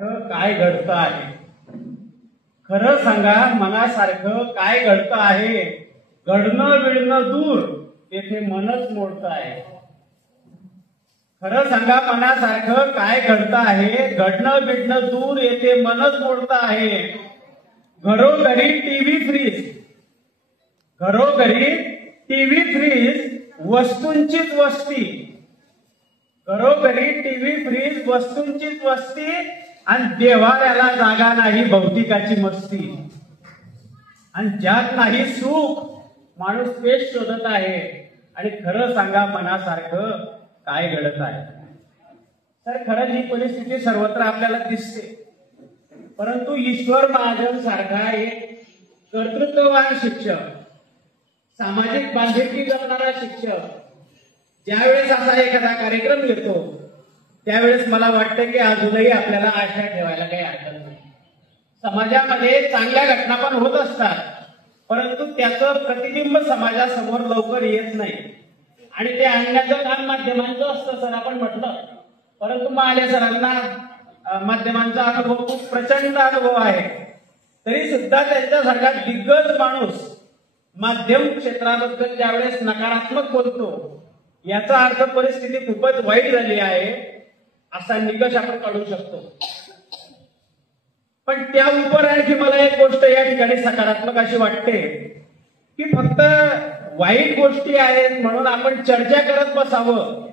काय घडतं आहे? खरं सांगा, मनासारखं काय घडतं आहे? घडणं बिडणं दूर, येथे मनच मोडतं आहे. खरं सांगा, मनासारखं काय घडतं आहे? घडणं बिडणं दूर, येथे मनच मोडतं आहे. घरोघरी टीव्ही फ्रीज, घरोघरी टीव्ही फ्रीज, वस्तूंचीच वस्ती. घरोघरी टीव्ही फ्रीज, वस्तूंचीच वस्ती, आणि देवाऱ्याला जागा नाही भौतिकाची मस्ती. आणि ज्यात नाही सुख, माणूस तेच शोधत आहे. आणि खरं सांगा, मनासारखं काय घडत आहे? तर खरं ही परिस्थिती सर्वत्र आपल्याला दिसते. परंतु ईश्वर महाजन सारखा एक कर्तृत्ववान शिक्षक, सामाजिक बांधिलकी जपणारा शिक्षक ज्यावेळेस असा एखादा कार्यक्रम घेतो, त्यावेळेस मला वाटतं की अजूनही आपल्याला आशा ठेवायला काही हरकत नाही. समाजामध्ये चांगल्या घटना पण होत असतात, परंतु त्याचं प्रतिबिंब समाजासमोर लवकर येत नाही. आणि ते आणण्याचं काम माध्यमांचं असतं, सर आपण म्हटलं. परंतु महाले सरांना माध्यमांचा अनुभव खूप प्रचंड अनुभव आहे. तरी सुद्धा त्यांच्यासारखा दिग्गज माणूस माध्यम क्षेत्राबद्दल ज्यावेळेस नकारात्मक बोलतो, याचा अर्थ परिस्थिती खूपच वाईट झाली आहे असा निकष आपण काढू शकतो. पण त्या उपर आणखी मला एक गोष्ट या ठिकाणी सकारात्मक अशी वाटते की फक्त वाईट गोष्टी आहेत म्हणून आपण चर्चा करत बसावं